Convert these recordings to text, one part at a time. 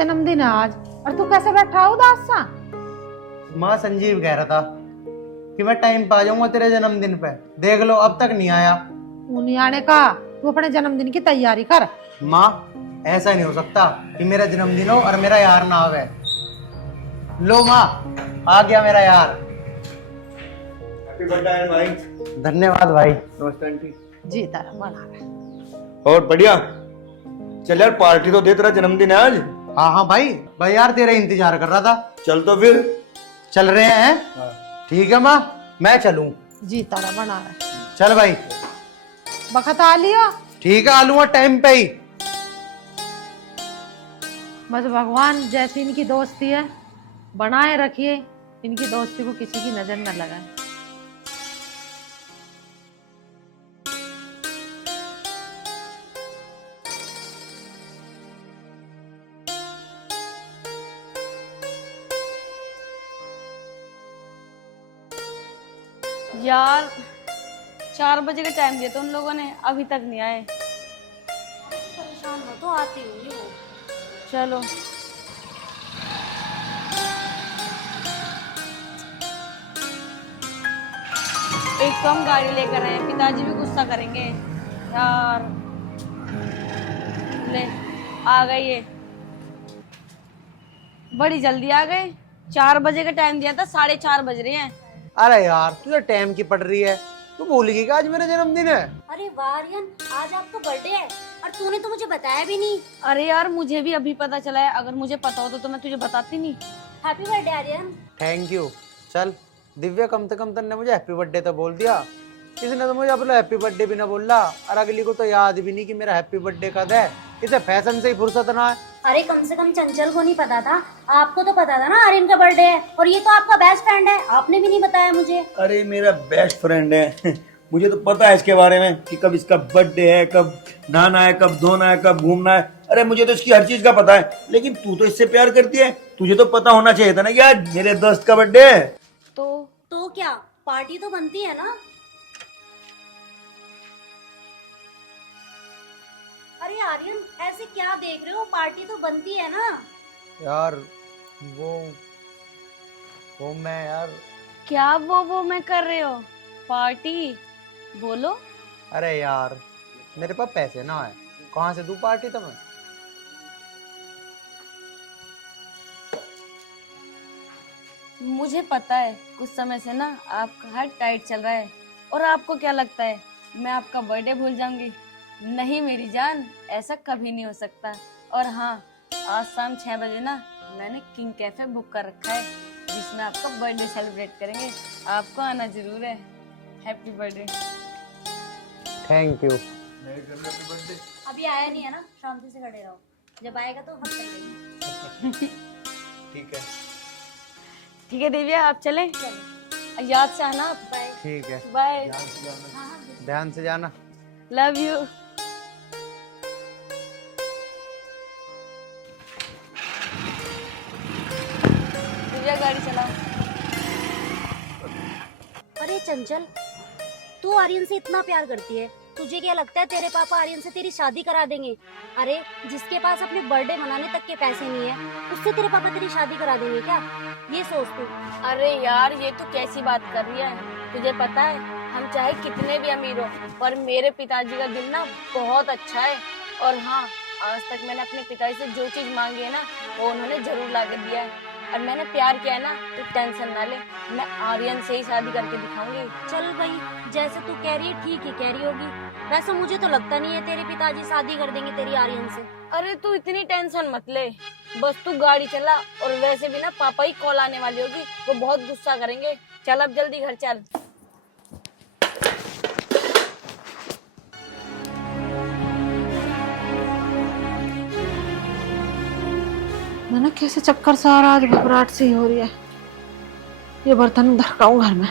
जन्मदिन है आज और तू कैसे बैठा है उदास सा? माँ संजीव कह रहा था कि मैं टाइम पे आ जाऊंगा तेरे जन्मदिन पे। देख लो अब तक नहीं आया। तू नहीं आने का, तू अपने जन्मदिन की तैयारी कर। माँ ऐसा नहीं हो सकता कि मेरा जन्मदिन हो और मेरा यार ना आवे। लो माँ, आ गया मेरा यार। हैप्पी बर्थडे भाई। धन्यवाद भाई। नमस्ते आंटी। जी तारा बना रहा। और बढ़िया। चल यार पार्टी तो दे, तेरा जन्मदिन है आज। हाँ हाँ भाई यार तेरा इंतजार कर रहा था। चल तो फिर चल रहे हैं। ठीक है माँ, मैं चलूं। जी तारा बना रहा। चल भाई। बखत आ लियो। ठीक है, आ लूंगा टाइम पे ही। बस भगवान जैसी इनकी दोस्ती है बनाए रखिए, इनकी दोस्ती को किसी की नजर न लगाए। यार 4 बजे का टाइम दिया था उन लोगों ने, अभी तक नहीं आए। परेशान हो तो आती होंगी वो। चलो एक तो हम गाड़ी लेकर आए, पिताजी भी गुस्सा करेंगे यार। ले आ गए ये, बड़ी जल्दी आ गए। 4 बजे का टाइम दिया था, 4:30 बज रहे हैं। अरे यार तुझे टाइम की पड़ रही है, तू भूल गई कि आज मेरा जन्मदिन है। अरे वाह आर्यन, आज आपका बर्थडे है और तूने तो मुझे बताया भी नहीं। अरे यार मुझे भी अभी पता चला है, अगर मुझे पता होता तो मैं तुझे बताती नहीं। Happy birthday Aryan. Thank you. चल दिव्या, कम से कम तन्ने मुझे हैप्पी बर्थडे तो बोल दिया। इसने तो मुझे अपना हैप्पी बर्थडे भी ना बोला और अगली को तो याद भी नहीं कि मेरा हैप्पी बर्थडे कब है। इसे फैशन से ही फुर्सत ना है। अरे कम से कम चंचल को नहीं पता था, आपको तो पता था ना आर्यन का बर्थडे है, और ये तो आपका बेस्ट फ्रेंड है, आपने भी नहीं बताया मुझे। अरे मेरा बेस्ट फ्रेंड है मुझे तो पता है इसके बारे में कि कब इसका बर्थडे है, कब नहाना है, कब धोना है, कब घूमना है। अरे मुझे तो इसकी हर चीज का पता है, लेकिन तू तो इससे प्यार करती है, तुझे तो पता होना चाहिए था ना कि आज मेरे दोस्त का बर्थडे है। तो क्या पार्टी तो बनती है ना। अरे आर्यन ऐसे क्या देख रहे हो, पार्टी तो बनती है ना। यार वो मैं यार। क्या वो मैं कर रहे हो? पार्टी बोलो। अरे यार मेरे पास पैसे ना है, कहाँ से दूं पार्टी तुम्हें। मुझे पता है कुछ समय से ना आपका हार्ट टाइट चल रहा है, और आपको क्या लगता है मैं आपका बर्थडे भूल जाऊंगी? नहीं मेरी जान, ऐसा कभी नहीं हो सकता। और हाँ, आज शाम 6 बजे ना मैंने किंग कैफे बुक कर रखा है, जिसमें आपका बर्थडे सेलिब्रेट करेंगे। आपको आना जरूर है। Happy birthday. Thank you. अभी आया नहीं है ना, शांति से खड़े रहो, जब आएगा तो हम चलेंगे। ठीक है। ठीक है दिव्या, आप चलें। याद से आना आप। बाय। ठीक है, बाय। ध्यान से जाना। Love you. दिव्या गाड़ी चलाओ। अरे चंचल, तू आर्यन से इतना प्यार करती है, तुझे क्या लगता है तेरे पापा आर्यन से तेरी शादी करा देंगे? अरे जिसके पास अपने बर्थडे मनाने तक के पैसे नहीं है, उससे तेरे पापा तेरी शादी करा देंगे क्या? ये सोच तू। अरे यार ये तो कैसी बात कर रही है? तुझे पता है हम चाहे कितने भी अमीर हो, पर मेरे पिताजी का दिल ना बहुत अच्छा है। और हाँ, आज तक मैंने अपने पिताजी से जो चीज मांगी है ना, वो उन्होंने जरूर ला के दिया है। और मैंने प्यार किया है ना, तो टेंशन ना ले, मैं आर्यन से ही शादी करके दिखाऊंगी। चल भाई, जैसे तू कह रही है ठीक ही कह रही होगी। वैसे मुझे तो लगता नहीं है तेरे पिताजी शादी कर देंगे तेरी आर्यन से। अरे तू इतनी टेंशन मत ले, बस तू गाड़ी चला। और वैसे भी ना पापा ही कॉल आने वाली होगी, वो बहुत गुस्सा करेंगे। चल अब जल्दी घर चल। मैंने कैसे चक्कर सा आ रहा, आज घबराहट सी हो रही है। ये बर्तन उधर रखाऊं घर में।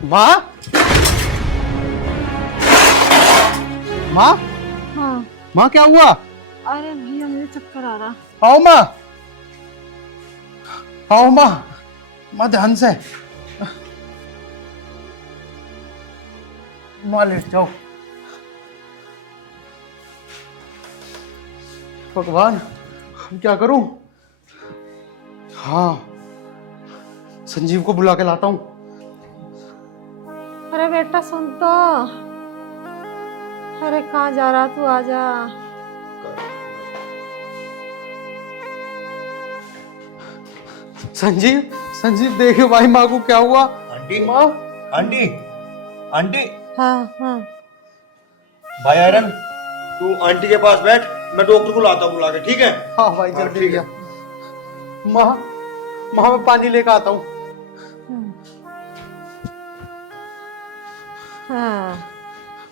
माँ माँ हाँ। माँ क्या हुआ? अरे भैया मुझे चक्कर आ रहा। आओ माँ, आओ माँ ध्यान से। माँ लेट जाओ। भगवान अब क्या करूं? हाँ, संजीव को बुला के लाता हूँ। अरे बेटा सुन तो। अरे कहाँ जा रहा तू, आजा। संजीव, संजीव देखो भाई माँ को क्या हुआ। आंटी, माँ। Aunty, aunty. हाँ हाँ भाई आयरन, तू आंटी के पास बैठ, मैं डॉक्टर को लाता हूँ बुला के, ठीक है? हाँ भाई जल्दी ठीक भैया। माँ, माँ मैं पानी लेकर आता हूँ। हाँ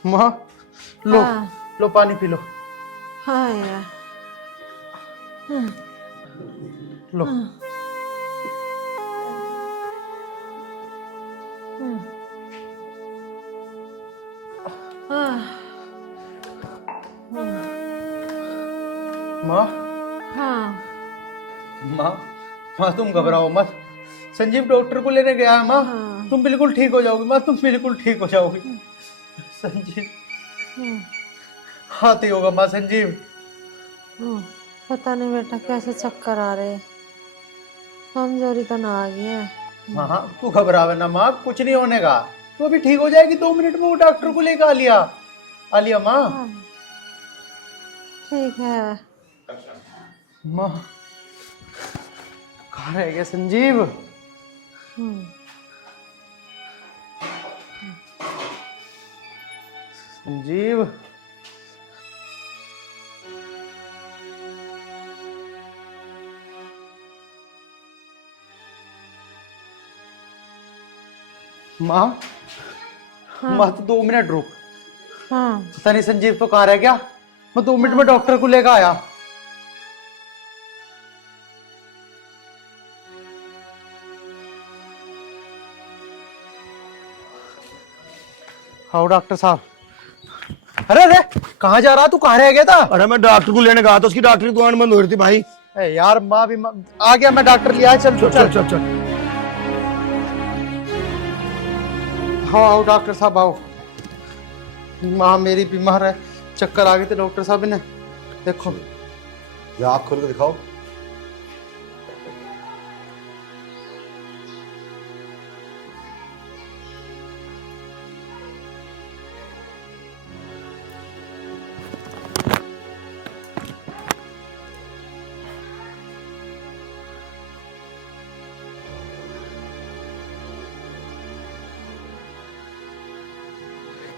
माँ लो, हाँ। लो पानी पी लो। हाँ यार। लो। माँ, हाँ माँ, माँ तुम घबराओ मत। संजीव डॉक्टर को लेने गया है माँ। हाँ। तुम बिल्कुल ठीक हो जाओगी माँ, तुम बिल्कुल ठीक हो जाओगी। संजीव हाथी होगा माँ, संजीव। पता नहीं बेटा कैसे चक्कर आ रहे, कमजोरी तो ना आ गई है। हाँ हाँ तू घबरावे ना माँ, कुछ नहीं होने का। तू अभी ठीक हो जाएगी, 2 मिनट में वो डॉक्टर को लेकर आ लिया माँ। हाँ, ठीक है। माँ कहाँ रह गया संजीव? संजीव माँ, माँ तो 2 मिनट रुक। हाँ पता नहीं संजीव तो कहाँ रह गया। मैं 2 मिनट में डॉक्टर को लेकर आया। आओ डॉक्टर साहब। अरे अरे कहाँ जा रहा, तू कहाँ रह गया था? अरे मैं डॉक्टर को लेने गया था, उसकी डॉक्टरी दुकान बंद हो रही थी भाई। यार माँ भी आ गया, मैं डॉक्टर लिया है। चल चल चल चल चल। हाँ आओ डॉक्टर साहब आओ। माँ मेरी बीमार है, चक्कर आ गए थे डॉक्टर साहब ने। देखो ये आँख खोल के दिखाओ।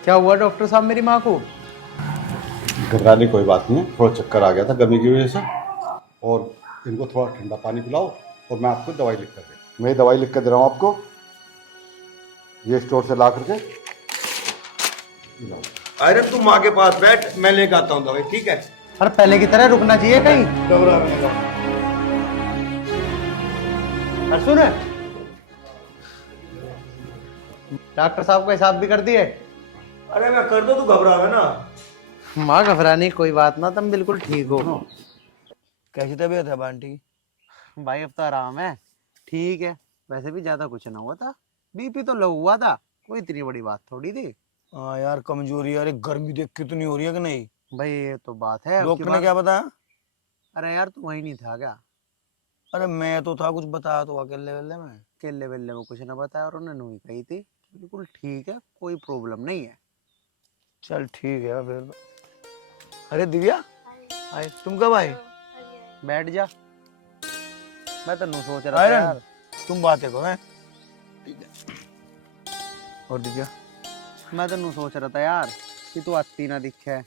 क्या हुआ डॉक्टर साहब मेरी माँ को? घबराने की कोई बात नहीं है, थोड़ा चक्कर आ गया था गर्मी की वजह से। और इनको थोड़ा ठंडा पानी पिलाओ और मैं आपको दवाई लिख कर दे। मैं दवाई लिख कर दे रहा हूँ आपको, ये स्टोर से ला करके पिलाओ। आयरन तू माँ के पास बैठ, मैं लेके आता हूँ दवाई, ठीक है? अरे पहले की तरह रुकना चाहिए कहीं। घबराने का। अरे सुन, डॉक्टर साहब का हिसाब भी कर दिए। अरे मैं कर दो, तू घबरावे ना। माँ घबराने की कोई बात ना, तुम बिल्कुल ठीक हो। कैसी तबीयत है आंटी? भाई अब तो आराम है, ठीक है। वैसे भी ज्यादा कुछ ना हुआ था, बीपी तो लो हुआ था, कोई इतनी बड़ी बात थोड़ी थी। हाँ यार कमजोरी, अरे गर्मी देख कितनी हो रही है कि नहीं? भाई ये तो बात है। डॉक्टर ने क्या बताया? अरे यार तू वही नहीं था क्या? अरे मैं तो था, कुछ बताया तो अकेले वेले में। केले वेले में कुछ ना बताया और उन्होंने वही कही थी बिल्कुल ठीक है, कोई प्रॉब्लम नहीं है। चल ठीक है फिर तो। अरे दिव्या आए, तुम कब आए? बैठ जा, मैं तो नहीं सोच रहा था आयरन यार। तुम बातें करो हैं, ठीक है? और दिव्या? मैं तो नहीं सोच रहा था यार कि तू आती ना दिखे।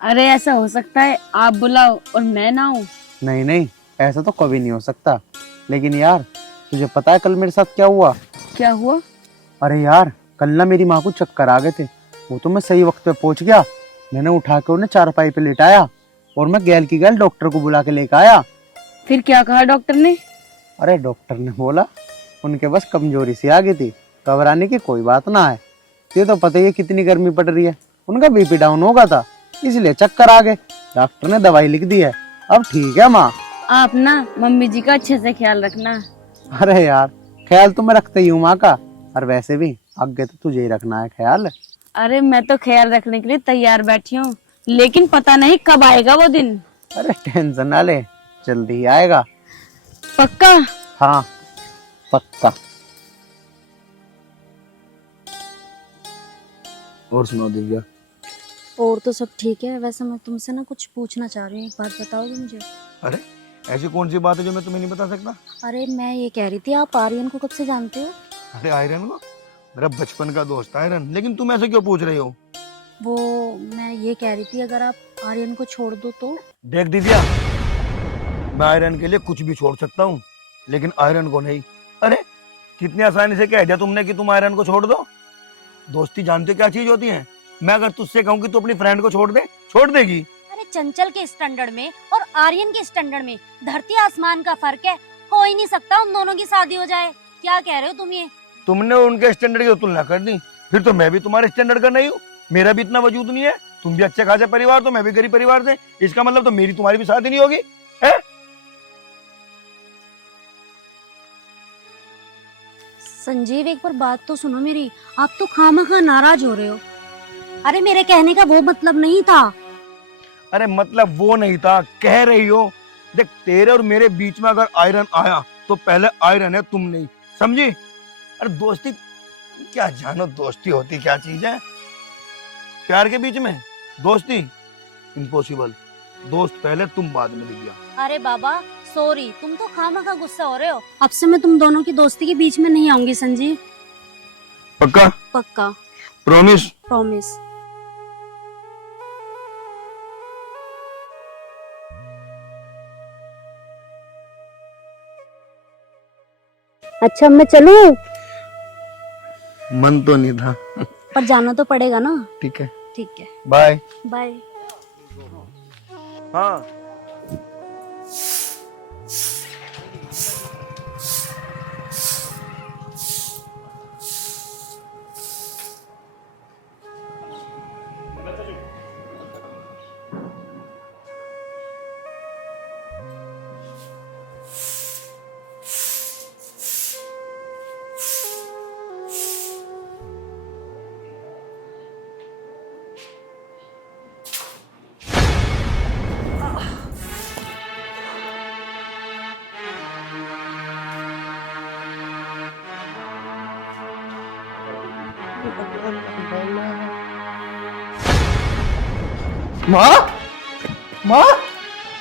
अरे ऐसा हो सकता है आप बुलाओ और मैं ना हूँ? नहीं नहीं, ऐसा तो कभी नहीं हो सकता। लेकिन यार तुझे पता है कल मेरे साथ क्या हुआ? क्या हुआ? अरे यार कल ना मेरी माँ को चक्कर आ गए थे, वो तो मैं सही वक्त पे पहुंच गया। मैंने उठा के उन्हें चारपाई पे लेटाया और मैं गैल की गैल डॉक्टर को बुला के लेकर आया। फिर क्या कहा डॉक्टर ने? अरे डॉक्टर ने बोला उनके बस कमजोरी सी आ गई थी, घबराने की कोई बात ना है। ये तो पता ही है कितनी गर्मी पड़ रही है, उनका बीपी डाउन होगा था इसलिए चक्कर आ गए। डॉक्टर ने दवाई लिख दी है, अब ठीक है माँ। आप ना मम्मी जी का अच्छे से ख्याल रखना। अरे यार ख्याल तो मैं रखता ही हूँ माँ का, और वैसे भी आगे तो तुझे ही रखना है ख्याल। अरे मैं तो ख्याल रखने के लिए तैयार बैठी हूँ, लेकिन पता नहीं कब आएगा वो दिन। अरे टेंशन ना ले, जल्दी ही आएगा। पक्का? हाँ पक्का। और सुनो दिव्या। और तो सब ठीक है। वैसे मैं तुमसे ना कुछ पूछना चाह रही हूँ, एक बात बताओगे मुझे? अरे ऐसी कौन सी बात है जो मैं तुम्हें नहीं बता सकता? अरे मैं ये कह रही थी, आप आर्यन को कब से जानते हो? अरे आयरन को, मेरा बचपन का दोस्त आयरन। लेकिन तुम ऐसे क्यों पूछ रही हो? वो मैं ये कह रही थी, अगर आप आर्यन को छोड़ दो तो? देख दिव्या, मैं आयरन के लिए कुछ भी छोड़ सकता हूँ, लेकिन आयरन को नहीं। अरे कितनी आसानी से कह दिया तुमने कि तुम आयरन को छोड़ दो। दोस्ती जानते हो क्या चीज होती है? मैं अगर तुझसे कहूँ कि तू अपनी फ्रेंड को छोड़ दे, छोड़ देगी? अरे चंचल के स्टैंडर्ड में और आर्यन के स्टैंडर्ड में धरती आसमान का फर्क है। हो ही नहीं सकता उन दोनों की शादी हो जाए। क्या कह रहे हो तुम ये? तुमने उनके स्टैंडर्ड की तुलना कर दी, फिर तो मैं भी तुम्हारे स्टैंडर्ड का नहीं हूँ। मेरा भी इतना वजूद नहीं है। तुम भी अच्छे खासे परिवार, तो मैं भी गरीब परिवार से। इसका मतलब तो मेरी तुम्हारी भी शादी नहीं होगी है? संजीव एक बार बात तो सुनो मेरी। आप तो खामखा नाराज हो रहे हो। अरे मेरे कहने का वो मतलब नहीं था। अरे मतलब वो नहीं था, कह रही हो। देख, तेरे और मेरे बीच में अगर आयरन आया तो पहले आयरन है, तुम नहीं, समझी? अरे दोस्ती क्या जानो, दोस्ती होती क्या चीज है? प्यार के बीच में दोस्ती इम्पॉसिबल। दोस्त पहले, तुम बाद में दिव्या। अरे बाबा सॉरी, तुम तो खामखा गुस्सा हो रहे हो। अब से मैं तुम दोनों की दोस्ती के बीच में नहीं आऊंगी संजीव। पक्का? पक्का। प्रॉमिस? प्रॉमिस। अच्छा मैं चलूं? मन तो नहीं था। पर जाना तो पड़ेगा ना। ठीक है, ठीक है, बाय। बाय। हाँ माँ माँ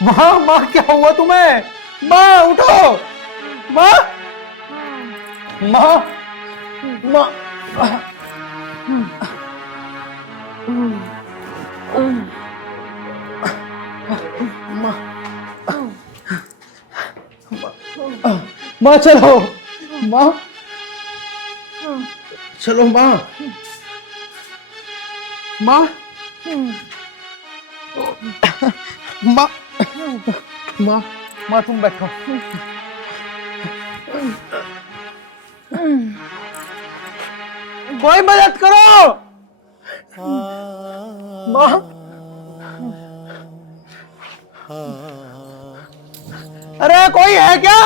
माँ माँ, क्या हुआ तुम्हें? माँ उठो। माँ माँ माँ माँ चलो। माँ चलो। माँ माँ माँ माँ माँ तुम बैठो। कोई मदद करो। माँ अरे कोई है क्या?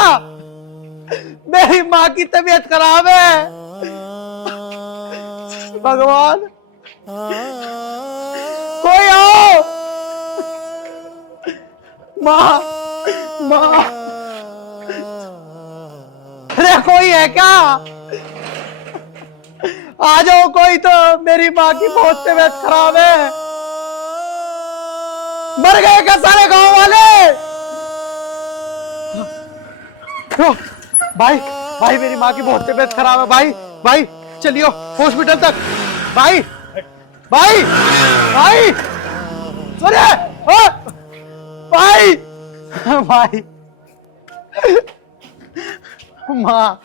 मेरी माँ की तबीयत खराब है। भगवान कोई आओ। माँ माँ अरे कोई है क्या? आ जाओ कोई तो, मेरी माँ की बहुत तबीयत खराब है। मर गए क्या सारे गांव वाले? भाई भाई मेरी माँ की बहुत तबीयत खराब है। भाई भाई चलियो हॉस्पिटल तक। भाई भाई भाई सुनिए। भाई भाई माँ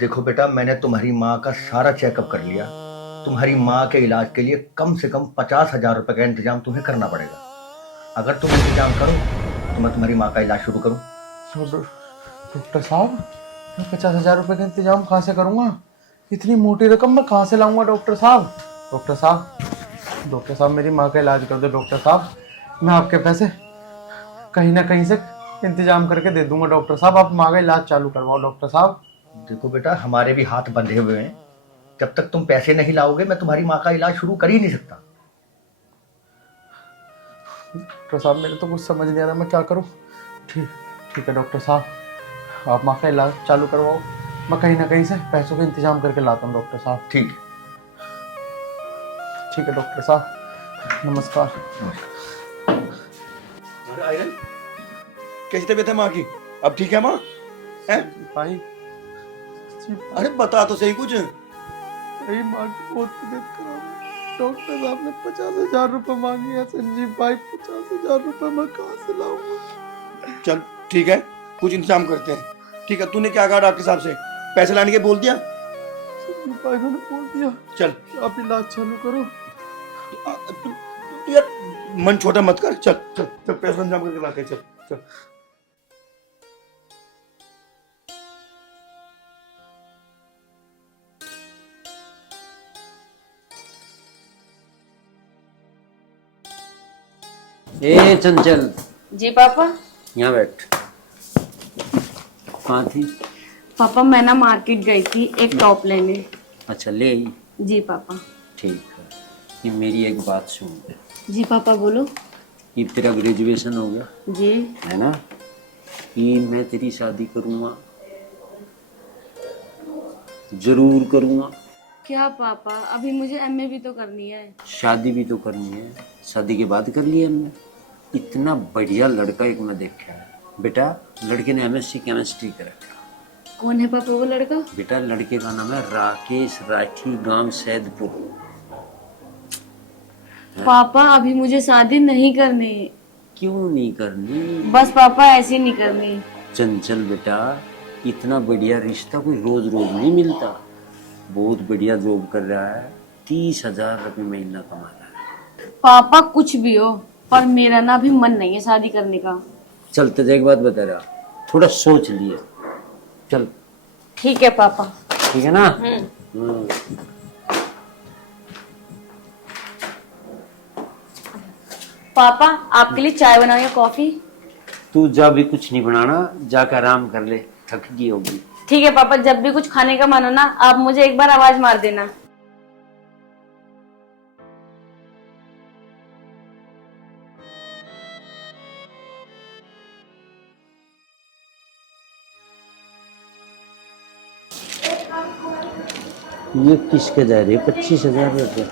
देखो बेटा, मैंने तुम्हारी माँ का सारा चेकअप कर लिया। तुम्हारी माँ के इलाज के लिए कम से कम 50,000 रुपए का इंतजाम तुम्हें करना पड़ेगा। अगर तुम इंतजाम करो तो मैं तुम्हारी माँ का इलाज शुरू करूँ। डॉक्टर साहब, 50,000 रुपए का इंतजाम कहाँ से करूंगा? इतनी मोटी रकम मैं कहाँ से लाऊंगा? डॉक्टर साहब, डॉक्टर साहब, डॉक्टर साहब मेरी माँ का इलाज कर दो। डॉक्टर साहब मैं आपके पैसे कहीं ना कहीं से इंतजाम करके दे दूंगा डॉक्टर साहब। आप माँ का इलाज चालू करवाओ डॉक्टर साहब। देखो बेटा, हमारे भी हाथ बंधे हुए हैं। जब तक तुम पैसे नहीं लाओगे मैं तुम्हारी माँ का इलाज शुरू कर ही नहीं सकता। डॉक्टर साहब मेरे तो कुछ समझ नहीं आ रहा, मैं क्या करूं। ठीक ठीक है डॉक्टर साहब, आप माँ का इलाज चालू करवाओ। मैं कहीं ना कहीं से पैसों का इंतजाम करके लाता हूँ डॉक्टर साहब। ठीक ठीक है डॉक्टर साहब, नमस्कार। अरे आयरन, कैसी तबीयत है माँ की? अब ठीक है माँ? हैं? भाई अरे बता तो सही कुछ। मेरी माँ की बहुत तबीयत खराब है। डॉक्टर साहब ने 50,000 रुपए मांगे हैं संजीव भाई। 50,000 रुपए मैं कहाँ से लाऊंगा? चल ठीक है, कुछ इंतजाम करते हैं। ठीक है, तूने क्या कहा डॉक्टर साहब से? पैसे लाने के बोल दिया? संजीव भाई मैंने बोल दिया चल आप इलाज चालू करो। तू यार मन छोटा मत कर। चल चल चल, पैसे इंतजाम करके लाते हैं। चल चल। ए चंचल, जी पापा। यहाँ बैठ। कहाँ थी? पापा मैं ना मार्केट गई थी एक टॉप लेने। अच्छा ले आई। जी पापा। ठीक है, ये मेरी एक बात सुन। जी पापा बोलो। ये तेरा ग्रेजुएशन हो गया जी। है ना? ये मैं तेरी शादी करूँगा, जरूर करूँगा। क्या पापा, अभी मुझे एमए भी तो करनी है। शादी भी तो करनी है, शादी के बाद कर लिया हमने। इतना बढ़िया लड़का एक मैं देखा है बेटा। लड़के ने एमएससी केमिस्ट्री कर रखा। कौन है पापा वो लड़का? बेटा लड़के का नाम है राकेश राठी, गांव सैदपुर। पापा अभी मुझे शादी नहीं करनी। क्यों नहीं करनी? बस पापा ऐसी नहीं करनी। चंचल बेटा, इतना बढ़िया रिश्ता कोई रोज रोज नहीं मिलता। बहुत बढ़िया जॉब कर रहा है, 30,000 रुपये महीना कमा रहा है। पापा कुछ भी हो, पर मेरा ना अभी मन नहीं है शादी करने का। चल तुझे एक बात बता रहा, थोड़ा सोच लिए। चल ठीक है पापा। ठीक है ना? पापा आपके लिए चाय बनाओ या कॉफी? तू जा, भी कुछ नहीं बनाना, जाकर आराम कर ले, थक गई होगी। ठीक है पापा, जब भी कुछ खाने का मन हो ना आप मुझे एक बार आवाज मार देना। ये किसके जा रहे? 25,000 रुपये।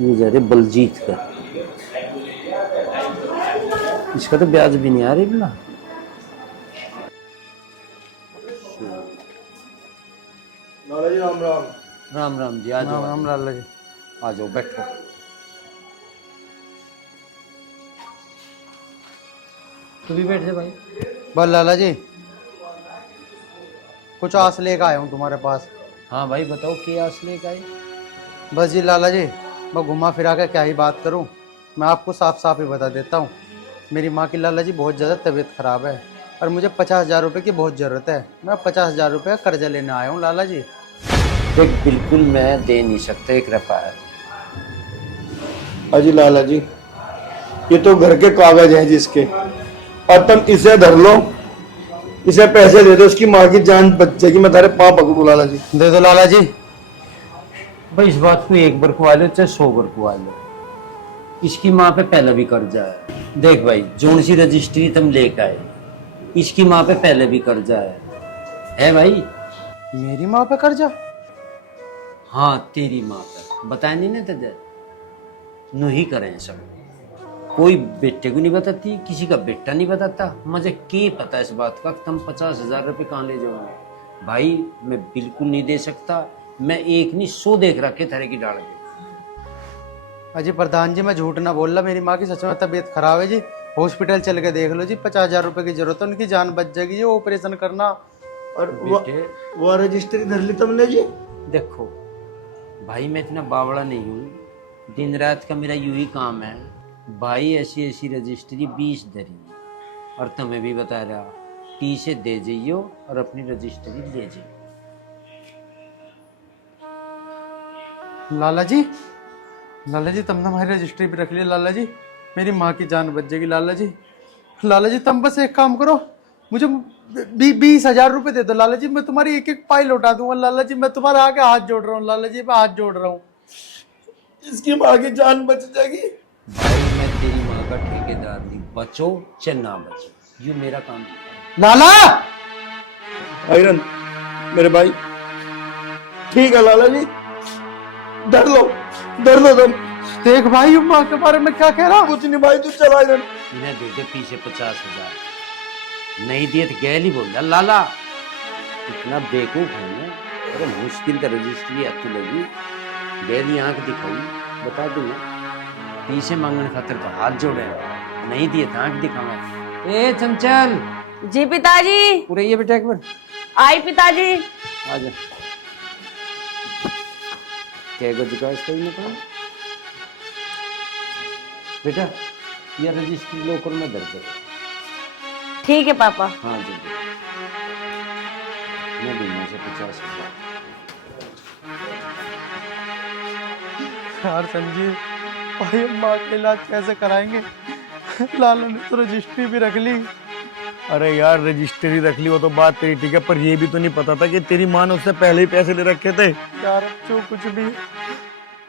ये जा रहे बलजीत का। इसका तो ब्याज भी नहीं आ रही बिना। लाला जी राम राम। राम राम जी, आ जाओ। राम लाला जी। आ जाओ, बैठो। तू भी बैठ जा भाई। बस लाला जी कुछ आस लेकर आया हूँ तुम्हारे पास। हाँ भाई बताओ, क्या असली का है? बस जी लाला जी, मैं घुमा फिरा कर क्या ही बात करूं। मैं आपको साफ साफ ही बता देता हूं, मेरी माँ की लाला जी बहुत ज़्यादा तबीयत ख़राब है और मुझे 50,000 रुपये की बहुत ज़रूरत है। मैं 50,000 रुपये का कर्जा लेने आया हूं लाला जी। देख बिल्कुल मैं दे नहीं सकता, एक रफा है। अजी लाला जी, ये तो घर के कागज हैं जिसके, और तुम इसे धर लो, इसे पैसे दे दो, उसकी माँ की जान बच जाएगी। मैं तारे पाँव पकड़ू लाला जी। दे दो लाला जी। भाई इस बात को एक बार खुआ लो चाहे 100 बार खुआ लो, इसकी माँ पे पहले भी कर्जा है। देख भाई, जोन सी रजिस्ट्री तुम लेकर आए, इसकी माँ पे पहले भी कर्जा है भाई। मेरी माँ पे कर्जा? हाँ तेरी माँ पे। बताया नहीं ना तुझे? नू ही करें सब। कोई बेटे को नहीं बताती, किसी का बेटा नहीं बताता। मुझे क्या पता इस बात का तुम 50,000 रुपये कहाँ ले जाओगे? भाई मैं बिल्कुल नहीं दे सकता। मैं एक नहीं 100 देख रखे थारे की डाल के। अजी प्रधान जी, मैं झूठ ना बोल रहा, मेरी माँ की सच में तबीयत खराब है जी। हॉस्पिटल चल के देख लो जी, 50,000 रुपये की जरूरत है, उनकी जान बच जाएगी जी, ऑपरेशन करना। और बेटे वो रजिस्ट्री धर ली तुमने जी? देखो भाई, मैं इतना बावड़ा नहीं हूँ, दिन रात का मेरा यूं ही काम है भाई। ऐसी ऐसी रजिस्ट्री 20 धरी और तुम्हें भी बता रहा, 30 से दे जाइयो और अपनी रजिस्ट्री ले जाइयो। लाला जी तुमने हमारी रजिस्ट्री भी रख ली लाला जी। मेरी माँ की जान बच जाएगी लाला जी। लाला जी तुम बस एक काम करो, मुझे 20,000 रुपए दे दो लाला जी, मैं तुम्हारी एक एक पाई लौटा दूंगा लाला जी। मैं तुम्हारा आगे हाथ जोड़ रहा हूँ लाला जी, मैं हाथ जोड़ रहा हूँ। इसकी माँ की जान बच जाएगी। भाई मैं तेरी माँ का ठेकेदार नहीं, बचो चाहे ना बचो, ये मेरा काम है। लाला आयरन मेरे भाई, ठीक है लाला जी, डर लो तुम। देख भाई माँ के बारे में क्या कह रहा हूँ। कुछ नहीं भाई, तू चल आयरन। इन्हें दे दे पीछे 50,000, नहीं दिए तो गैल ही बोल रहा लाला, इतना बेवकूफ है ना। अरे मुश्किल तो रजिस्ट्री अच्छी लगी, गैल आंख दिखाई, बता दूंगा। पीछे मांगने खातिर तो हाथ जोड़े, नहीं दिए तो आंख दिखावा। ए चंचल, जी पिताजी। पूरे ये बेटा एक बार आई पिताजी। आजा। क्या गुजका इसका ही मतलब बेटा, ये रजिस्ट्री लोकर में दर्ज है। ठीक है पापा। हाँ जी, मैं दूंगा से 50,000। यार संजीव भाई माँ का इलाज कैसे कराएंगे? लाला ने तो रजिस्ट्री भी रख ली। अरे यार रजिस्ट्री रख ली वो तो बात तेरी ठीक है, पर ये भी तो नहीं पता था कि तेरी माँ ने उससे पहले ही पैसे ले रखे थे। यार जो कुछ भी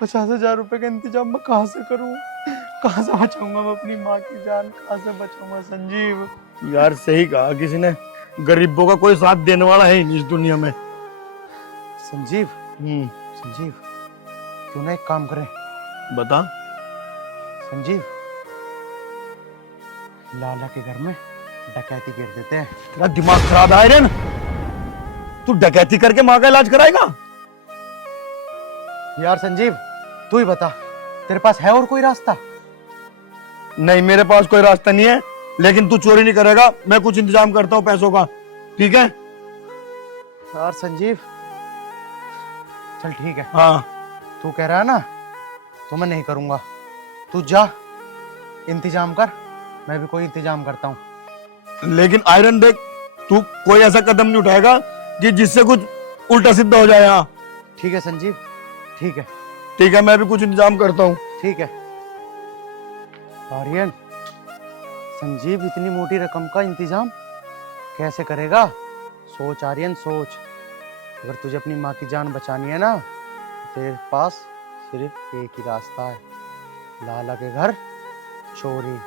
50,000 रुपए का इंतजाम मैं कहाँ से करूँ? कहाँ से बचाऊंगा मैं अपनी माँ की जान? कहाँ से बचाऊंगा संजीव? यार सही कहा किसी ने, गरीबों का कोई साथ देने वाला है ही नहीं इस दुनिया में। संजीव संजीव क्यों ना एक काम करें? बता। संजीव लाला के घर में डकैती कर देते हैं। तेरा दिमाग खराब है आयरन, तू डकैती करके माँ का इलाज कराएगा? यार संजीव तू ही बता, तेरे पास है और कोई रास्ता? नहीं मेरे पास कोई रास्ता नहीं है, लेकिन तू चोरी नहीं करेगा, मैं कुछ इंतजाम करता हूँ पैसों का, ठीक है? यार संजीव चल ठीक है, हाँ तू कह रहा है ना तो मैं नहीं करूंगा। तू जा इंतजाम कर, मैं भी कोई इंतजाम करता हूँ। लेकिन आयरन देख, तू कोई ऐसा कदम नहीं उठाएगा कि जिससे कुछ उल्टा सीधा हो जाए। यहाँ ठीक है संजीव, ठीक है ठीक है, मैं भी कुछ इंतजाम करता हूँ। ठीक है। आर्यन संजीव इतनी मोटी रकम का इंतजाम कैसे करेगा? सोच आर्यन सोच, अगर तुझे अपनी माँ की जान बचानी है ना तो तेरे पास सिर्फ एक ही रास्ता है, लाला के घर चोरी।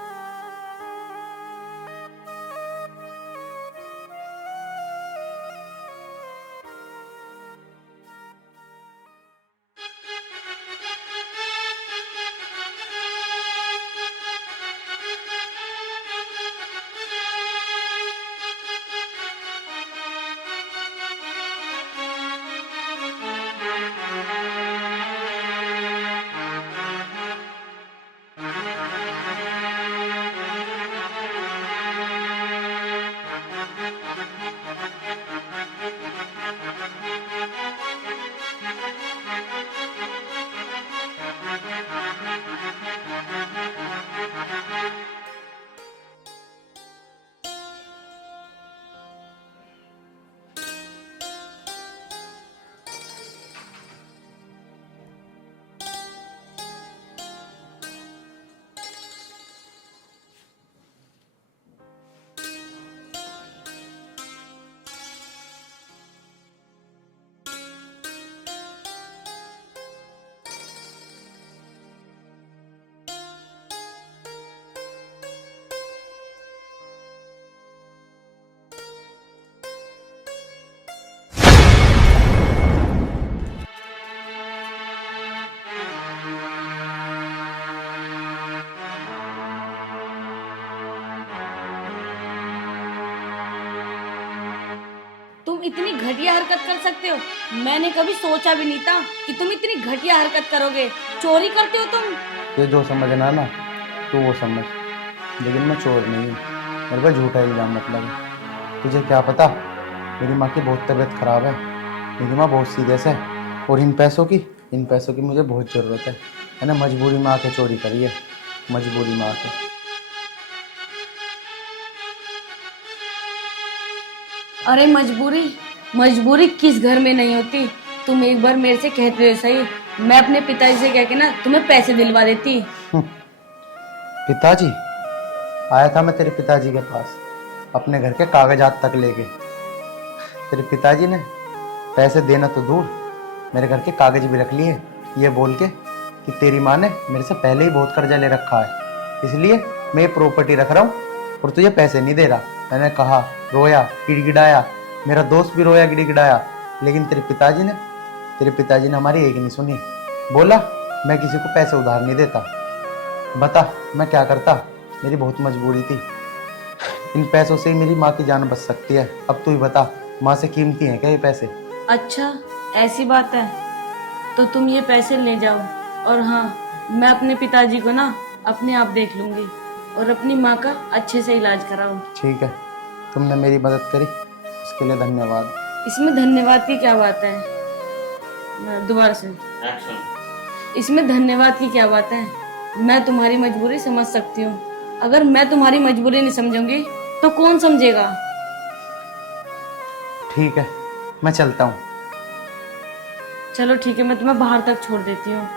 तुम इतनी घटिया हरकत कर सकते हो? मैंने कभी सोचा भी नहीं था कि तुम इतनी घटिया हरकत करोगे। चोरी करते हो तुम? ये जो समझना ना तू वो समझ, लेकिन मैं चोर नहीं हूँ, मेरे पर झूठा इल्जाम मत लगा। तुझे क्या पता मेरी माँ की बहुत तबीयत खराब है, मेरी माँ बहुत सीरियस है, और इन पैसों की मुझे बहुत ज़रूरत है ना। मजबूरी में आके चोरी करी है, मजबूरी में आके। अरे मजबूरी किस घर में नहीं होती? तुम एक बार मेरे से कहते हो सही, मैं अपने पिताजी से कह के ना तुम्हें पैसे दिलवा देती। पिताजी, आया था मैं तेरे पिताजी के पास अपने घर के कागजात तक लेके। तेरे पिताजी ने पैसे देना तो दूर, मेरे घर के कागज भी रख लिए, ये बोल के कि तेरी माँ ने मेरे से पहले ही बहुत कर्जा ले रखा है, इसलिए मैं ये प्रॉपर्टी रख रहा हूँ और तुझे पैसे नहीं दे रहा। मैंने कहा, रोया, गिड़गिड़ाया, मेरा दोस्त भी रोया, गिड़गिड़ाया, लेकिन तेरे पिताजी ने हमारी एक नहीं सुनी। बोला मैं किसी को पैसे उधार नहीं देता। बता मैं क्या करता, मेरी बहुत मजबूरी थी। इन पैसों से ही मेरी माँ की जान बच सकती है। अब तू ही बता, माँ से कीमती है क्या ये पैसे? अच्छा ऐसी बात है, तो तुम ये पैसे ले जाओ, और हाँ मैं अपने पिताजी को ना अपने आप देख लूंगी और अपनी माँ का अच्छे से इलाज कराऊं। ठीक है, तुमने मेरी मदद करी, उसके लिए धन्यवाद। इसमें धन्यवाद की क्या बात है? दोबारा से इसमें धन्यवाद की क्या बात है? मैं तुम्हारी मजबूरी समझ सकती हूँ। अगर मैं तुम्हारी मजबूरी नहीं समझूंगी तो कौन समझेगा? ठीक है, मैं चलता हूँ। चलो ठीक है, मैं तुम्हें बाहर तक छोड़ देती हूँ।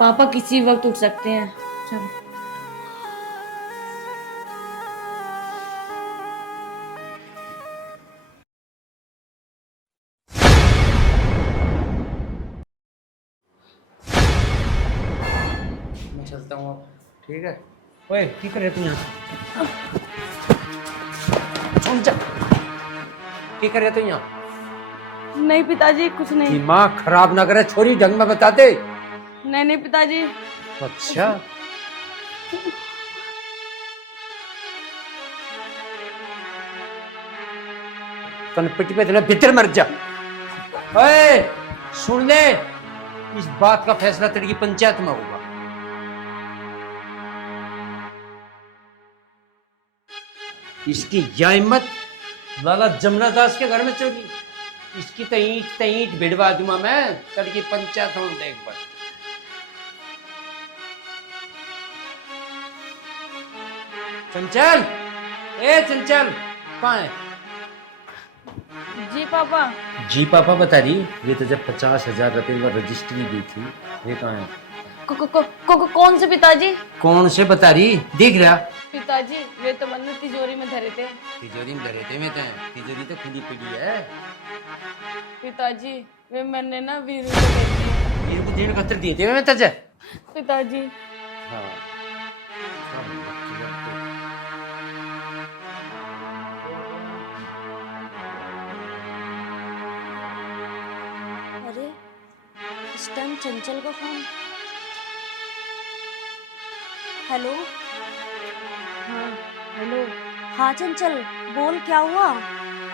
पापा किसी वक्त उठ सकते हैं। चलो। मैं चलता हूँ अब, ठीक है? ओए की करे तू यहाँ? सुन जा, की करे तू यहाँ? नहीं पिताजी, कुछ नहीं। दिमाग खराब ना करे, छोरी ढंग में बता दे। नहीं नहीं पिताजी। अच्छा कनपट्टी पे तेरे भीतर मर जा। ओए सुन ले, इस बात का फैसला तेरी की पंचायत में होगा। इसकी यह हिम्मत, लाला जमुना दास के घर में चोरी, इसकी तईट भिड़वा दूंगा मैं। तेरी की पंचायत हो देख पर। चंचल, ए चंचल, कहाँ है? जी पापा। जी पापा बता रही, ये तो जब 50,000 रुपए में रजिस्ट्री दी थी, ये कहाँ है? कौन से पिताजी? कौन से बता रही, दिख रहा? पिताजी वे तो मैंने तिजोरी में धरे थे। तिजोरी में धरे थे में तो, तिजोरी तो खुली पड़ी है। पिताजी वे मैंने ना वीरू को दे दिए। वीरू को 1.71 दिए थे मैं तुझे। पिताजी हाँ अरे इस टाइम चंचल का फोन। हेलो। हाँ हेलो। हाँ चंचल बोल, क्या हुआ?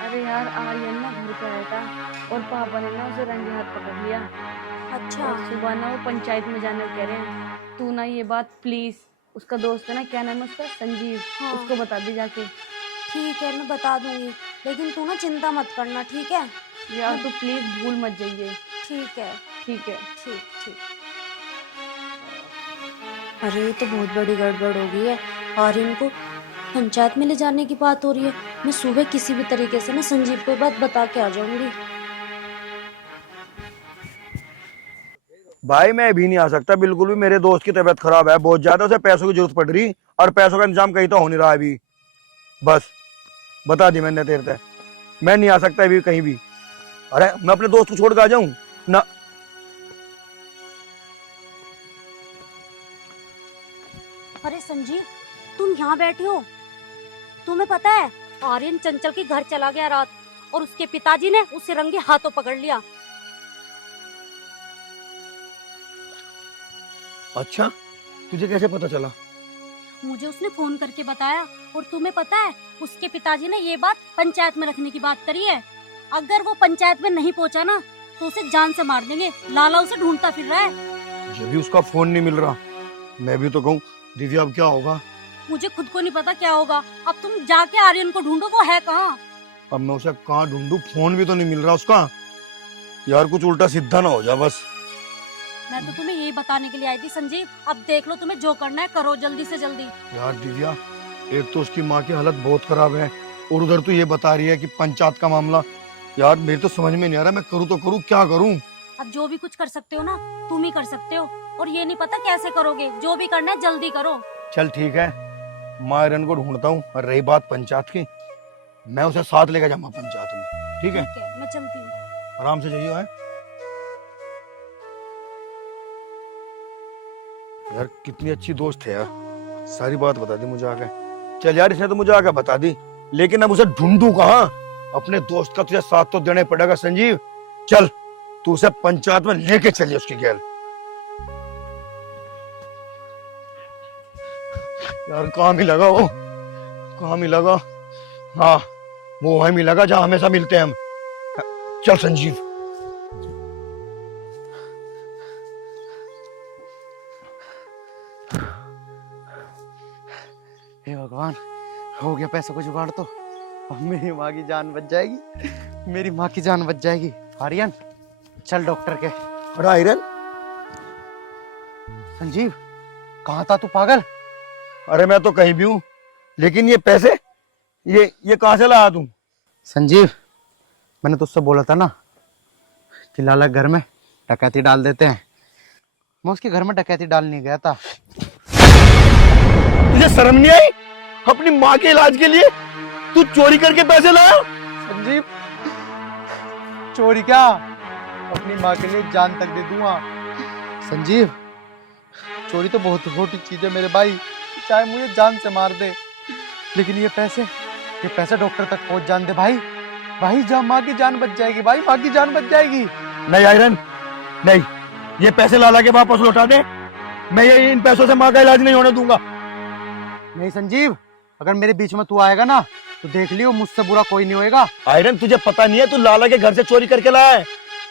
अरे यार आर्यन ना घर पे आया था और पापा ने ना उसे रंगे हाथ पकड़ लिया। अच्छा। और सुबह ना वो पंचायत में जाने को कह रहे हैं। तू ना ये बात प्लीज, उसका दोस्त है ना, क्या नाम है उसका, संजीव, हाँ। उसको बता दे जाके। ठीक है मैं बता दूंगी, लेकिन तू ना चिंता मत करना, ठीक है? यार तू प्लीज भूल मत जाइए। ठीक है ठीक है। ठीक ठीक। अरे ये तो बहुत बड़ी गड़बड़ हो गई है। आर्यन को पंचायत में ले जाने की बात हो रही है। मैं सुबह किसी भी तरीके से ना संजीव को ये बात बता के आ जाऊंगी। भाई मैं भी नहीं आ सकता बिल्कुल भी, मेरे दोस्त की तबीयत खराब है बहुत ज्यादा, उसे पैसों की जरूरत पड़ रही और पैसों का इंतजाम कहीं तो हो नहीं रहा है अभी। बस बता दी मैंने तेरे से, मैं नहीं आ सकता अभी कहीं भी। अरे मैं अपने दोस्त को छोड़ के आ जाऊं ना? अरे संजीव तुम यहाँ बैठे हो? तुम्हें पता है आर्यन चंचल के घर चला गया रात, और उसके पिताजी ने उसे रंगे हाथों पकड़ लिया। अच्छा तुझे कैसे पता चला? मुझे उसने फोन करके बताया। और तुम्हें पता है उसके पिताजी ने ये बात पंचायत में रखने की बात करी है। अगर वो पंचायत में नहीं पहुंचा ना तो उसे जान से मार देंगे। लाला उसे ढूंढता फिर रहा है। जब भी उसका फोन नहीं मिल रहा, मैं भी तो कहूँ दीदी अब क्या होगा? मुझे खुद को नहीं पता क्या होगा। अब तुम जाके आर्यन को ढूंढो, वो है कहाँ? अब मैं उसे कहाँ ढूंढूं, फोन भी तो नहीं मिल रहा उसका। यार कुछ उल्टा सीधा ना हो जाए बस। मैं तो तुम्हें यही बताने के लिए आई थी संजीव, अब देख लो तुम्हें जो करना है करो जल्दी से जल्दी। यार दिव्या, एक तो उसकी माँ की हालत बहुत खराब है और उधर तो ये बता रही है कि पंचायत का मामला। यार मेरे तो समझ में नहीं आ रहा, मैं करूँ तो करूँ क्या करूँ? अब जो भी कुछ कर सकते हो ना तुम ही कर सकते हो, और ये नहीं पता कैसे करोगे। जो भी करना है जल्दी करो। चल ठीक है, मैं आयरन को ढूंढता हूँ। और रही बात पंचायत की, मैं उसे साथ लेकर जाऊंगा पंचायत में, ठीक है? ठीक है, मैं चलती हूँ। आराम से जाइए। है यार, कितनी अच्छी दोस्त है यार, सारी बात बता दी मुझे आके। चल यार, इसने तो मुझे आके बता दी, लेकिन अब उसे ढूंढूं कहाँ? अपने दोस्त का तुझे साथ तो देना पड़ेगा संजीव। चल, तू उसे पंचायत में लेके चलिए उसकी गैल। यार कहाँ मिलेगा वो? कहाँ मिलेगा? हाँ, वो वहीं मिलेगा जहाँ हमेशा मिलते हैं हम। चल संजीव। हे भगवान, हो गया पैसों को जुगाड़ तो। अब मेरी माँ की जान बच जाएगी, मेरी माँ की जान बच जाएगी। आर्यन, चल डॉक्टर के। अरे आयरन, संजीव, कहाँ था तू पागल? अरे मैं तो कहीं भी हूँ, लेकिन ये पैसे, ये कहाँ से लाया तुम? संजीव, मैंने तुझसे बोला था ना कि लाला घर में डकैती डाल देते हैं। मैं उसके घर में डकैती डालने गया था। तुझे शर्म नहीं आई? अपनी माँ के इलाज के लिए तू चोरी करके पैसे लाया? संजीव, चोरी क्या, अपनी माँ के लिए जान तक दे दूंगा। संजीव, चोरी तो बहुत छोटी चीज है मेरे भाई, चाहे मुझे जान से मार दे, लेकिन ये पैसे डॉक्टर तक पहुंच जान दे भाई। भाई, जब माँ की जान बच जाएगी भाई, माँ की जान बच जाएगी। नहीं आयरन, नहीं, ये पैसे लाला के वापस लौटा दे। मैं ये इन पैसों से माँ का इलाज नहीं होने दूंगा। नहीं संजीव, अगर मेरे बीच में तू आएगा ना तो देख लियो, मुझसे बुरा कोई नहीं होएगा। आयरन, तुझे पता नहीं है तू लाला के घर से चोरी करके लाया है,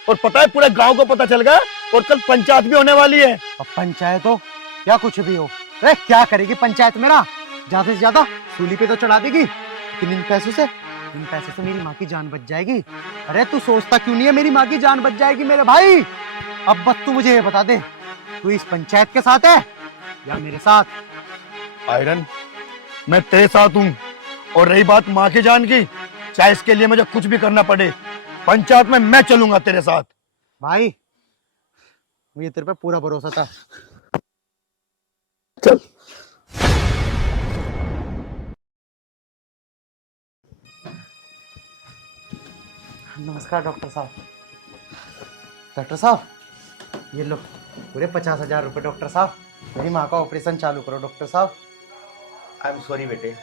और पता है पूरे गांव को पता चल गया, और कल पंचायत भी होने वाली है। अब पंचायत हो या कुछ भी हो, अरे क्या करेगी पंचायत मेरा? ज्यादा से ज्यादा सूली पे तो चढ़ा देगी, लेकिन इन पैसों से मेरी माँ की जान बच जाएगी। अरे तू सोचता क्यों नहीं है मेरी माँ की जान बच जाएगी मेरे भाई? अब बस तू मुझे ये बता दे, तू इस पंचायत के साथ है या मेरे साथ? आयरन, मैं तेरे साथ हूँ, और रही बात माँ की जान की, चाहे इसके लिए मुझे कुछ भी करना पड़े, पंचायत में मैं चलूंगा तेरे साथ। भाई, मुझे तेरे पे पूरा भरोसा था। चल। नमस्कार डॉक्टर साहब। डॉक्टर साहब, ये लो पूरे 50,000 रुपए। डॉक्टर साहब, मेरी माँ का ऑपरेशन चालू करो डॉक्टर साहब। आई एम सॉरी बेटे,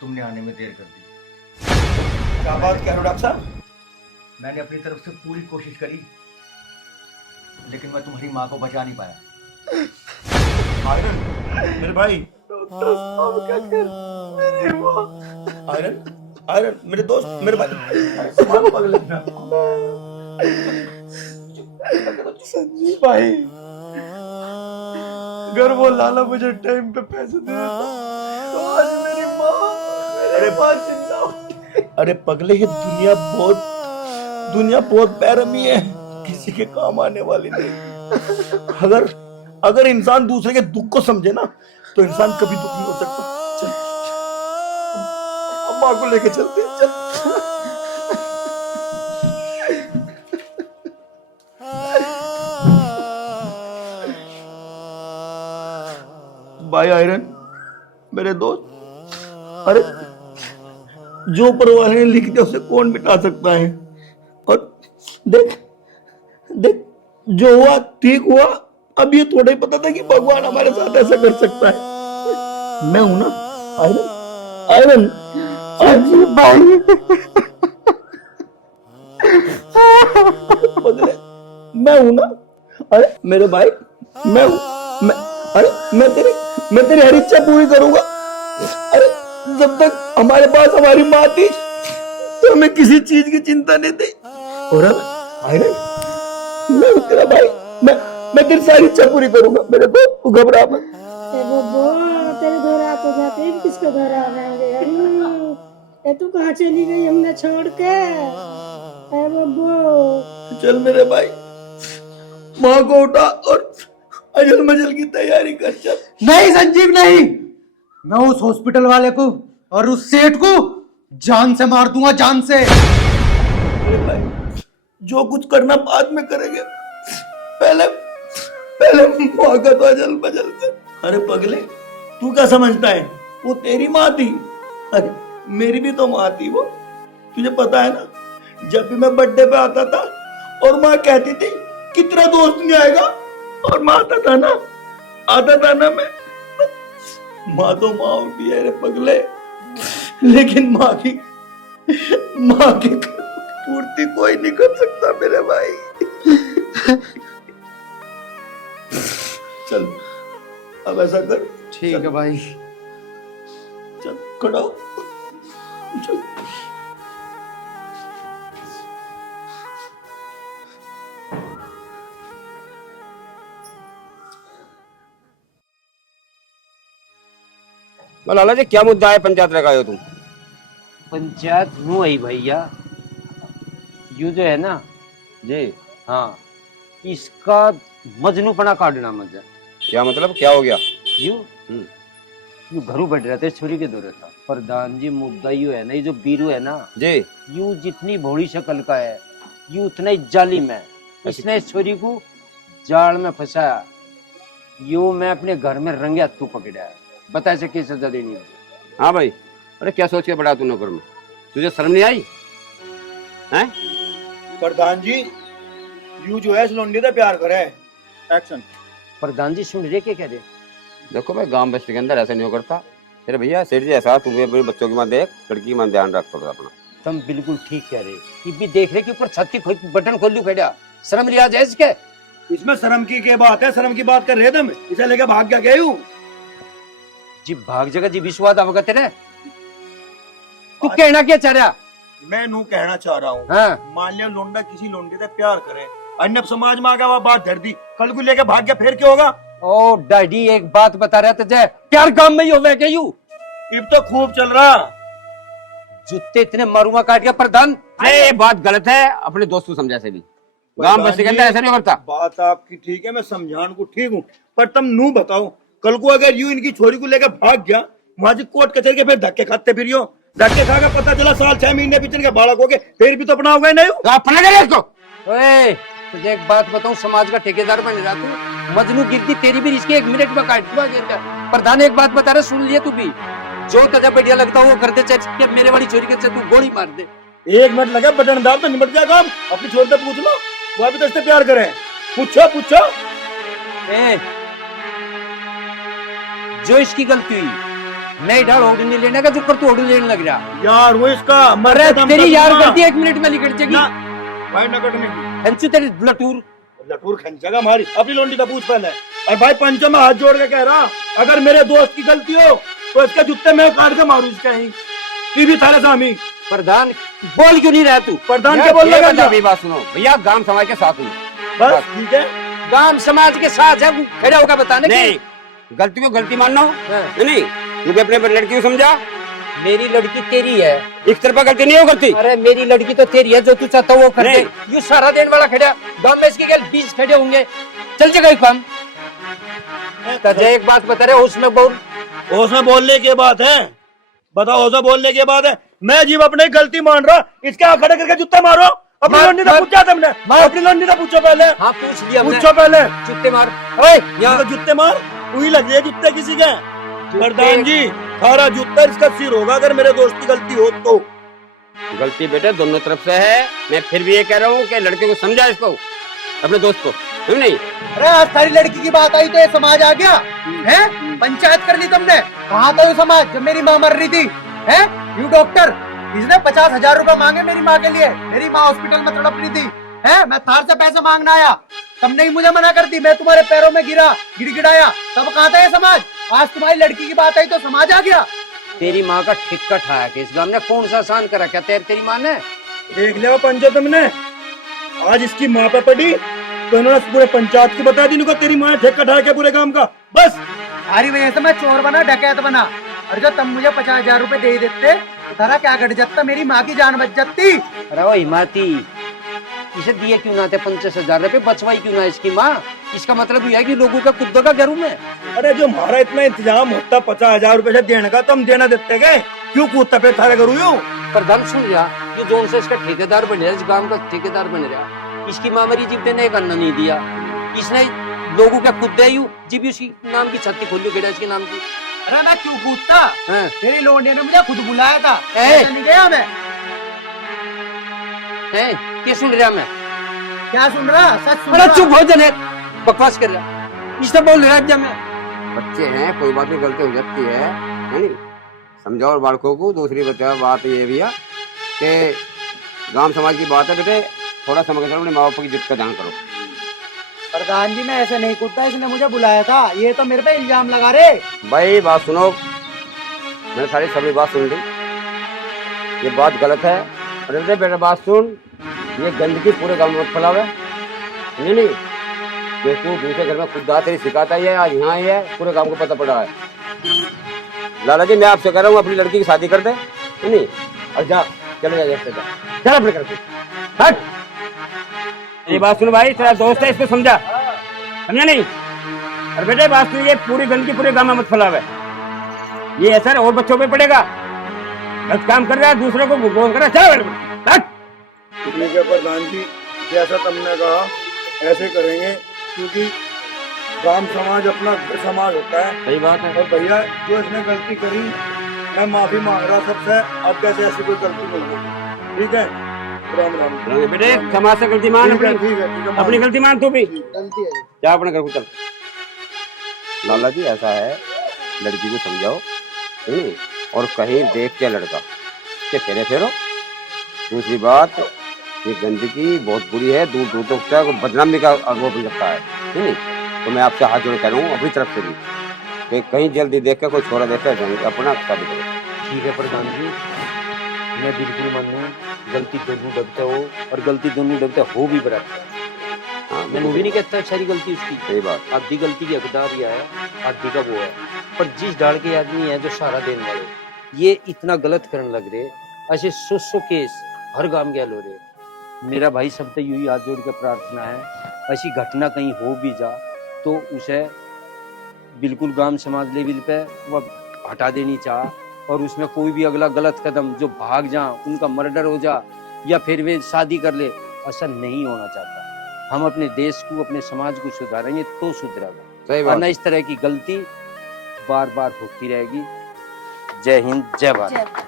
तुमने आने में देर कर दी। क्या बात कह रहे हो डॉक्टर साहब? मैंने अपनी तरफ से पूरी कोशिश करी, लेकिन मैं तुम्हारी माँ को बचा नहीं पाया। आयरन, मेरे भाई। आयरन, आयरन, मेरे दोस्त, मेरे भाई। संजीव भाई, अगर वो लाला मुझे टाइम पे पैसे दे देता तो आज मेरी माँ मेरे पास जिंदा होती। अरे पगले, ये दुनिया बहुत बेरहमी है, किसी के काम आने वाली नहीं। अगर इंसान दूसरे के दुख को समझे ना, तो इंसान कभी दुख नहीं हो सकता। चल, अब माँ को लेके चलते हैं, चल। भाई आयरन, मेरे दोस्त, अरे जो ऊपर वाले ने लिख दिया उसे कौन मिटा सकता है? और देख, जो हुआ ठीक हुआ। अब ये थोड़ा ही पता था कि भगवान हमारे साथ ऐसा कर सकता है। मैं हूं ना आयरन, भाई। बदले, मैं हूं ना। अरे मेरे भाई, मैं तेरी हर इच्छा पूरी करूंगा। अरे जब तक हमारे पास हमारी माँ थी तो हमें किसी चीज की चिंता नहीं थी। और अब आयरन, मैं हूं तेरा भाई, मैं तेरी सारी इच्छा पूरी करूंगा। मेरे को तू घबरा मत। तेरे घर आते जाते किसको घर आ गए? तू कहाँ चली गई हमने छोड़ के? चल मेरे भाई, माँ को उठा और अजल मजल की तैयारी कर। चल। नहीं संजीव, नहीं, मैं उस हॉस्पिटल वाले को और उस सेठ को जान से मार दूंगा, जान से। मेरे भाई, जो कुछ करना बाद में करेंगे, पहले माँ का तो अजल मजल कर। अरे पगले, तू क्या समझता है वो तेरी माँ थी? अरे मेरी भी तो माँ थी वो। तुझे पता है ना, जब भी मैं बर्थडे पे आता था और माँ कहती थी कि तेरा दोस्त नहीं आएगा, और माँ आता था ना मैं, माँ तो माँ होती है रे पगले, लेकिन माँ की पूर्ति कोई नहीं कर सकता मेरे भाई। चल अब ऐसा कर, ठीक है भाई। चल खड़ा हो, चल। लाला जी क्या मुद्दा है, पंचायत लगाए हो तुम? पंचायत हूँ आई भैया, यू जो है ना जी हाँ, इसका मजनूपना काटना मजा। क्या मतलब, क्या हो गया? यू घरों बैठ रहे थे, छोरी के दौरे था। प्रधान जी मुद्दा यू है ना, ये जो बीरू है ना जी, यू जितनी भोली शक्ल का है यू उतना ही जालिम है। इसने इस छोरी को जाल में फंसाया, यू मैं अपने घर में रंगे हाथों पकड़ा है। बता इसे कैसे सजा देनी है? हाँ भाई, अरे क्या सोच के पड़ा तू नौकर में, तुझे शर्म नहीं आई हैं? प्रधान जी यू जो है इस लौंडी से प्यार करे। एक्शन। प्रधान जी सुन रहे क्या कह रहे? देखो भाई, गांव बस्ती के अंदर ऐसा नहीं करता। तेरे भैया सेठ जी ऐसा, तू भी अपने बच्चों की मां देख, लड़की की मां ध्यान रख थोड़ा अपना। तुम बिल्कुल ठीक कह रहे। ये भी देख रहे कि ऊपर छत्ती बटन खोलू खड़ा, शर्म रियाज है इसके? इसमें शर्म की बात है? शर्म की बात कर रहे तुम, इसे लेके भाग क्या गए हूँ? जी भाग जगह जी विश्वास आवगा तेरे। तू कहना क्या चाह रहा? मैं नू कहना चाह रहा हूँ, हाँ। मान लिया लोंडा किसी लोंडे से प्यार करे, अन्य समाज में आ गया, वह बात धर दी, कल को लेके भाग गया, फिर क्या होगा? ओ डैडी एक बात बता रहा तुझे, प्यार गांव में ही होवे क्या यू? इब तो खूब चल रहा। जूते इतने मारूंगा काट गया प्रधान। ये बात गलत है, अपने दोस्त को समझा से भी। गांव बस्ती के अंदर ऐसा नहीं करता। बात आपकी ठीक है, मैं समझाने को ठीक हूँ, पर तुम नू बताओ, कल को अगर यू इनकी छोरी को लेकर भाग गया, वहां कोर्ट कचहरी के फिर धक्के खाते फिर धक्के खाकर पता चला साल 6 महीने पीछे के बालक हो गए, फिर भी तो अपना होगा नहीं। तो अपना करे इसको। ओए तुझे एक बात बताऊं, समाज का ठेकेदार बन रहा तू। मजनू गिरती तेरी भी इसके 1 मिनट में काट दूंगा। प्रधान एक बात बता रहा, सुन लिया तू भी, जो तुझे बढ़िया लगता वो कर दे, चाहे मेरे वाली छोरी के तू गोली मार दे। 1 मिनट लगा बटन दाब तो निपट जाएगा काम। अपनी छोरी से पूछ लो, वो अभी तो इससे प्यार करे। पूछो जो इसकी गलती हुई, मैं ढाल ओढ़ नहीं लेने का, जो पर तू ओढ़ लेने लग रहा यार, वो इसका अरे तेरी यार गलती 1 मिनट में निकट जाएगी। भाई न कटने की हंसू तेरी लटूर खंचेगा हमारी, अपनी लोंडी का पूछ पहले। और भाई पंचों में हाथ जोड़ के कह रहा, अगर मेरे दोस्त की गलती हो तो इसके जूते में काट के मारू इसके ही भी थाले सामी। प्रधान बोल क्यों नहीं रहा तू? प्रधान क्या बोल रहा है? बात सुनो भैया, गांव समाज के साथ हूँ, बस ठीक है। गांव समाज के साथ है, खड़ा होगा बताने नहीं, गलती को गलती मानना नहीं, तू भी अपने लड़की को समझा। मेरी लड़की तेरी है, एक तरफा गलती नहीं हो करती। अरे मेरी लड़की तो तेरी है, जो तू चाहता वो कर दे। यू सारा देने वाला खड़ा, गांव में इसके क्या 20 खड़े होंगे, चल जाएगा काम। तुझे एक बात बता रहे, उसमें बोल। उसमें बोलने की बात है, बताओ, उसमें बोलने की बात है। मैं जीव अपनी गलती मान रहा, इसके आँख खड़े करके जूता मारो। अपनी लौंडी से पूछा तुमने? अपनी लौंडी से पूछो पहले। हाँ पूछ लिया, पूछो पहले। जूते मार, ओए यहाँ जूते मार, वही लग है जूते किसी के। प्रधान जी सारा जूता इसका सिर होगा अगर मेरे दोस्त की गलती हो तो। गलती बेटे दोनों तरफ से है। मैं फिर भी ये कह रहा हूँ कि लड़के को समझा, इसको अपने दोस्त को, क्यों नहीं? अरे आज सारी लड़की की बात आई तो ये समाज आ गया है? पंचायत कर ली तुमने? कहाँ था ये समाज जब मेरी माँ मर रही थी? है यू डॉक्टर, इसने 50,000 रुपए मांगे मेरी माँ के लिए, मेरी माँ हॉस्पिटल में तड़प रही थी। है मैं थार से पैसे मांगना आया, तुमने ही मुझे मना कर दी, मैं तुम्हारे पैरों में गिड़गिड़ाया, तब कहाँ था ये समाज? आज तुम्हारी लड़की की बात आई तो समाज आ गया। तेरी माँ का ठिक्का ठाया कि इस गांव ने कौन सा आसान करा? क्या तेरी माँ ने देख लिया पंचो तुमने? आज इसकी माँ पे पड़ी तो इन्होंने पूरे पंचायत को बता दी, इनको तेरी माँ ने ठेका ठाया क्या पूरे काम का। बस सारी वजह से मैं चोर बना, डकैत बना, और जो तुम मुझे 50,000 रुपए दे देते तो तारा क्या घट जाता, मेरी माँ की जान बच जाती। अरे वो हिमाती, इसे दिए क्यों ना थे 50,000 रुपए, बचवाई क्यों ना इसकी माँ? इसका मतलब यह है कि लोगों का खुद का घरों में। अरे जो हमारा इतना इंतजाम होता 50,000 रुपए से देने का, तुम देना देते गए, क्यों कूदता पे थारे करूँ यूं? प्रधान सुन जा, ये जोन से इसका ठेकेदार बन रहा है, इस गांव का ठेकेदार बन रहा, इसकी माँ मरी जीव ने एक अन्ना नहीं दिया, इसने लोगों का खुद दे यू जीव उसकी नाम की छत्ती खोली गया इसके नाम की। अरे मैं क्यों कूदता? हाँ। तेरी लोंडिया ने मुझे खुद बुलाया था। ए! ऐसा नहीं गया मैं। है क्या सुन रहा मैं? क्या सुन रहा? सच सुन अरे रहा। चुप हो जने, बकवास कर रहा, इस बोल रहा है मैं। बच्चे हैं, कोई बात नहीं, गलती हो जाती है नहीं? समझाओ बालकों को। दूसरी बात ये भी है कि गांव समाज की बात है बेटे, थोड़ा समझ कर अपने माँ बाप की जिद का ध्यान करो। प्रधान जी मैं ऐसे नहीं कूदता, इसने मुझे बुलाया था। ये तो मेरे पे इल्जाम लगा रे। भाई बात सुनो, मैंने सारी सभी बात सुन ली, ये बात गलत है। अरे बेटे बेटा बात सुन, ये गंदगी पूरे गांव में मत फैलावे। नहीं कि तू दूसरे घर में खुद तेरी सिखाता ही है, आज यहाँ ही है, पूरे गांव को पता पड़ा है। लाला जी मैं आपसे कह रहा हूँ अपनी लड़की की शादी कर दे, नहीं? और जा, चले जा, चल अपने घर पे, हट। ये बात सुन भाई, तेरा दोस्त है, इसको समझा, समझा नहीं? और बेटे बात सुन, ये पूरी गंदगी पूरे गांव में मत फैलावे, ये असर और बच्चों पे पड़ेगा। गलत काम कर रहा है, दूसरे को गोल कर रहा है, चल हट। ठीक है प्रधान जी, जैसा तुमने कहा ऐसे करेंगे, क्योंकि गांव समाज अपना घर समाज होता है। सही बात है। और भैया जो इसने गलती करी, मैं माफी मांग रहा सबसे, अब कैसे ऐसी कोई गलती नहीं होगी। ठीक है, राम राम। बेटे समाज से गलती मान, ठीक है, अपनी ठीक है, ठीक है, अपनी गलती मान तू भी, गलती है। क्या अपने घर को चल। लाला जी ऐसा है, लड़की को समझाओ, नहीं? और कहीं देख के लड़का के फेरे फेरो। दूसरी बात, ये गंदगी बहुत बुरी है, दूर दूर तक बदनामी का अगवा बन सकता है, नहीं? तो मैं आपसे हाथ जोड़ कह रहा हूँ अपनी तरफ से भी कि कहीं जल्दी देख कर कोई छोरा देखकर जाएंगे अपना शादी करो। ठीक है प्रधान जी, मैं बिल्कुल मानूँ, गलती दोनों डरते हो और गलती दोनों डरते हो भी बराबर। हाँ मैं वो भी नहीं कहता सारी गलती उसकी, सही बात। आधी गलती की हकदार यह है, आधी का वो है। पर जिस डाल के आदमी है जो सहारा देने वाले, ये इतना गलत करने लग रहे, ऐसे सौ केस हर गांव गैल हो रहे। मेरा भाई सब तो यूं ही हाथ जोड़ के प्रार्थना है, ऐसी घटना कहीं हो भी जा तो उसे बिल्कुल गांव समाज लेवल पे वो हटा देनी चाह, और उसमें कोई भी अगला गलत कदम जो भाग जा, उनका मर्डर हो जा या फिर वे शादी कर ले, ऐसा नहीं होना चाहता। हम अपने देश को अपने समाज को सुधारेंगे तो सुधरेगा, सही वरना बात। इस तरह की गलती बार बार होती रहेगी। जय हिंद, जय भारत।